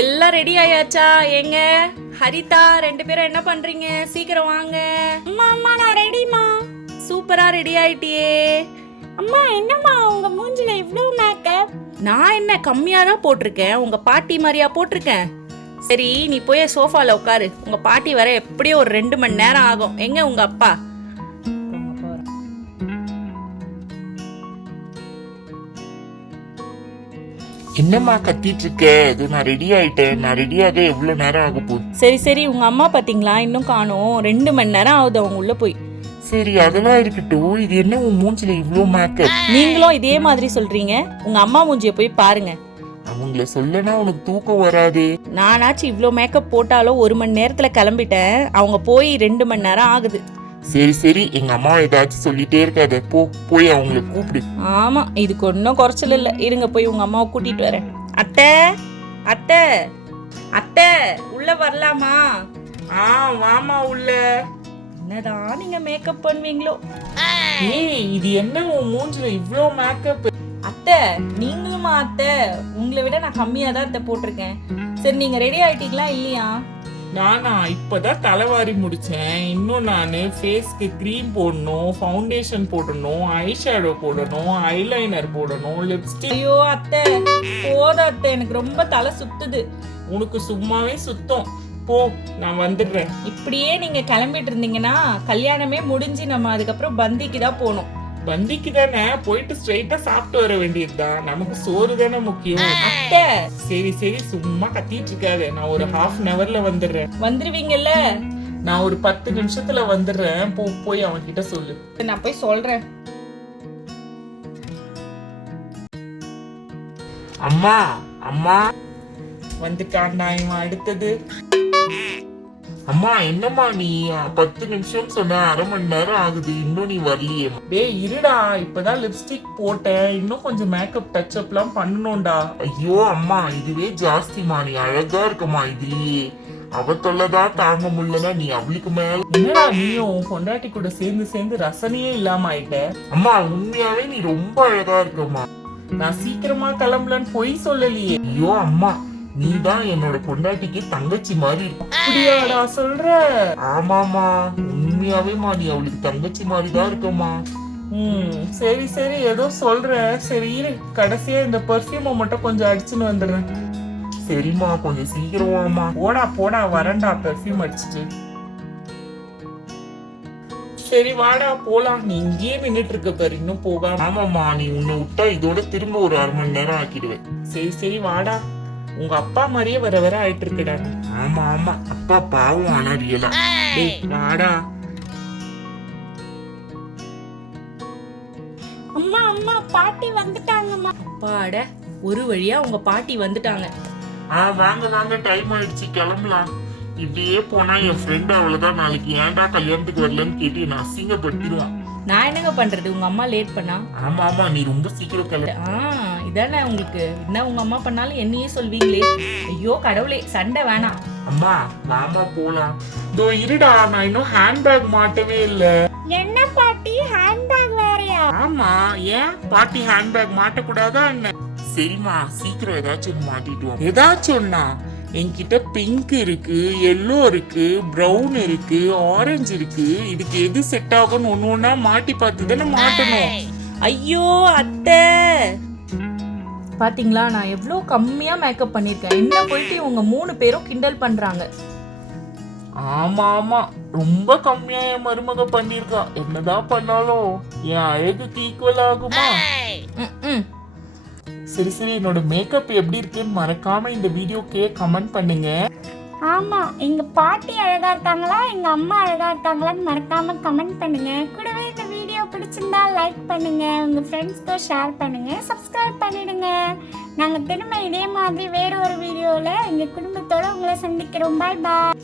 எல்லாம் ரெடி ஆயாச்சா? எங்க ஹரிதா ரெண்டு பேரும் என்ன பண்றீங்க? சீக்கிரம் வாங்க. அம்மா அம்மா நான் ரெடிமா. சூப்பரா ரெடி ஆயிட்டியே. அம்மா என்னம்மா உங்க மூஞ்சில இவ்ளோ மேக்கப்? நான் என்ன கம்மியா தான் போட்டிருக்கேன், உங்க பாட்டி மாதிரியா போட்டிருக்கேன்? சரி நீ போய் சோஃபால உட்காரு, உங்க பாட்டி வர எப்படியும் ஒரு 2 மணி நேரம் ஆகும். எங்க உங்க அப்பா? என்னம்மா கத்திட்டு இருக்க? இது நான் ரெடி ஆயிட்டேன். நான் ரெடியாக எவ்வளவு நேரம் ஆக போகுது? சரி சரி, உங்க அம்மா பாத்தீங்களா? இன்னும் காணோம். 2 மணி நேரம் ஆகுது அவங்க உள்ள போய். சரி அதெல்லாம் இருக்கட்டும். இது என்ன உன் மூஞ்சில இவ்ளோ மேக்கப்? நீங்களும் இதே மாதிரி சொல்றீங்க. உங்க அம்மா மூஞ்சிய போய் பாருங்க. அவங்கள சொல்லனா உனக்கு தூக்கம் வராதே. நானாச்சும் இவ்ளோ மேக்கப் போட்டாலும் 1 மணி நேரத்துல கிளம்பிட்டேன். அவங்க போய் 2 மணி நேரம் ஆகுது. சரி சரி, எங்க அம்மா ஏதாச்சும் சொல்லிட்டே இருக்காத. போய் அவங்கள கூப்பிடு. ஆமா, இதுக்கு ஒன்றும் குறைச்சல் இல்லை. இருங்க போய் உங்க அம்மாவை கூட்டிட்டு வரேன். அத்தை அத்தை அத்தை, உள்ள வரலாமா? வாமா உள்ள. என்னதான் நீங்க மேக்கப் பண்ணுவீங்களோ? ஏய், இது என்ன உன் மூஞ்சில இவ்ளோ மேக்கப்? அத்தை நீங்களுமா? அத்தை உங்களை விட நான் கம்மியா தான் அத்தை போட்டிருக்கேன். சரி நீங்க ரெடி ஆயிட்டீங்களா இல்லையா? நானா இப்பதான் தலைவாரி முடிச்சேன். இன்னும் நான் ஃபேஸ்க்கு க்ரீம் போடணும், ஃபவுண்டேஷன் போடணும், ஐ ஷேடோ போடணும், ஐலைனர் போடணும், லிப்ஸ்டிக். ஐயோ அத்தை போத அத்தை, எனக்கு ரொம்ப தலை சுத்துது. உனக்கு சும்மாவே சுத்தம். போ, நான் வந்துடுறேன். இப்படியே நீங்க கிளம்பிட்டு இருந்தீங்கன்னா கல்யாணமே முடிஞ்சு நம்ம அதுக்கப்புறம் பந்திக்கு தான் போகணும். பந்திக்கு தானே போயிட்டு ஸ்ட்ரைட்டா சாப்பிட்டு வர வேண்டியதுதான். நமக்கு சோறு தானே முக்கியம். அத்தை சரி சரி, சும்மா கத்திட்டு இருக்காத. நான் ஒரு 1/2 hourல வந்துடுறேன். வந்துருவீங்கல்ல? நான் ஒரு 10 நிமிஷத்துல வந்துடுறேன். போய் அவன் கிட்ட சொல்லு. நான் போய் சொல்றேன். அம்மா அம்மா வந்துட்டான்டா இவன். அடுத்தது அம்மா. என்னம்மா நீ 10 நிமிஷம் சொன்ன, 1/2 மணி நேரம் ஆகுது, இன்னும் நீ வரலையே. டேய் இருடா, இப்பதான் லிப்ஸ்டிக் போட்டேன், இன்னும் கொஞ்சம் மேக்கப் டச் அப்லாம் பண்ணணும்டா. ஐயோ அம்மா, இதுவே ஜாஸ்திமா. நீ அழகா இருக்கமா இதுலயே. அவ தொல்லதான் தாங்க முடியலன்னா நீ அவளுக்கு மேல. என்னடா நீயும் பொண்டாட்டி கூட சேர்ந்து ரசனையே இல்லாம ஆயிட்ட. அம்மா உண்மையாவே நீ ரொம்ப அழகா இருக்கமா. நான் சீக்கிரமா கிளம்பலன்னு பொய் சொல்லலையே. ஐயோ அம்மா, நீதான் என்னோட பொண்டாட்டிக்கு தங்கச்சி மாதிரி. அப்படியாடா சொல்ற? ஆமாமா, உண்மையாவேமா நீ அவளுக்கு தங்கச்சி மாதிரி தான் இருக்கமா. சரி சரி, ஏதோ சொல்ற. சரி இரு, கடைசியா இந்த பெர்ஃப்யூமை மட்டும் கொஞ்சம் அடிச்சுன்னு வந்துடுறேன். சரிம்மா, கொஞ்சம் சீக்கிரமாமா. போடா வரேன்டா பெர்ஃப்யூம் அடிச்சுட்டு. சரி வாடா போலாம். நீ இங்கேயே நின்னுட்டு இருக்க பாரு, இன்னும் போக. ஆமாமா, நீ உன்னை விட்டா இதோட திரும்ப ஒரு 1/2 மணி நேரம் ஆக்கிடுவேன். சரி வாடா. உங்க அப்பா மாதிரியே வர ஆயிட்டு இருக்குடா. ஆமா அப்பா பாவம். ஆனா ரியலா. வாடா. அம்மா பாட்டி வந்துட்டாங்கம்மா. பாட ஒரு வழியா உங்க பாட்டி வந்துட்டாங்க. வாங்க டைம் ஆயிடுச்சு, கிளம்பலாம். இப்படியே போனா என் ஃப்ரெண்ட் அவ்வளவுதான் நாளைக்கு ஏன்டா கல்யாணத்துக்கு வரலன்னு கேட்டு நான் அசிங்கப்படுத்திடுவான். நான் என்னங்க பண்றது, உங்க அம்மா லேட் பண்ணா? ஆமா நீ ரொம்ப சீக்கிரம் கிளம்ப. இதானே உங்களுக்கு என்ன, உங்க அம்மா பண்ணாலும் என்னையே சொல்வீங்களே. ஐயோ கடவுளே, சண்டை வேணாம். அம்மா வாமா போலாம். இதோ இருடா, நான் இன்னும் ஹேண்ட்பேக் மாட்டவே இல்ல. என்ன பாட்டி ஹேண்ட்பேக் வேறயா? ஆமா, ஏன் பாட்டி ஹேண்ட்பேக் மாட்டக்கூடாதா என்ன? சரிம்மா, சீக்கிரம் ஏதாச்சும் மாட்டிட்டு வா. ஏதாச்சும்னா என்கிட்ட பிங்க் இருக்கு, எல்லோ இருக்கு, பிரவுன் இருக்கு, ஆரஞ்சு இருக்கு. இதுக்கு எது செட் ஆகும்னு ஒண்ணா மாட்டி பார்த்து தானே மாட்டணும். ஐயோ அத்தை பாத்தீங்களா, நான் எவ்வளோ கம்மியா மேக்கப் பண்ணிருக்கேன். என்ன போயிட்டு இவங்க 3 பேரும் கிண்டல் பண்றாங்க. ஆமா ரொம்ப கம்மியா என் மருமக பண்ணிருக்கா. என்னதான் பண்ணாலும் என் அழகுக்கு ஈக்குவல் ஆகுமா? சரி, என்னோட மேக்கப் எப்படி இருக்குன்னு மறக்காம இந்த வீடியோக்கே கமெண்ட் பண்ணுங்க. ஆமா, எங்க பாட்டி அழகா இருக்காங்களா, எங்க அம்மா அழகா இருக்காங்களான்னு மறக்காம கமெண்ட் பண்ணுங்க. கூடவே இந்த வீடியோ பிடிச்சிருந்தா லைக் பண்ணுங்க, உங்க ஃப்ரெண்ட்ஸ்க்கு ஷேர் பண்ணுங்க, சப்ஸ்கிரைப் பண்ணிடுங்க. நாங்க திரும்ப இதே மாதிரி வேற ஒரு வீடியோல எங்க குடும்பத்தோட உங்களை சந்திக்கிறோம். பாய் பாய்.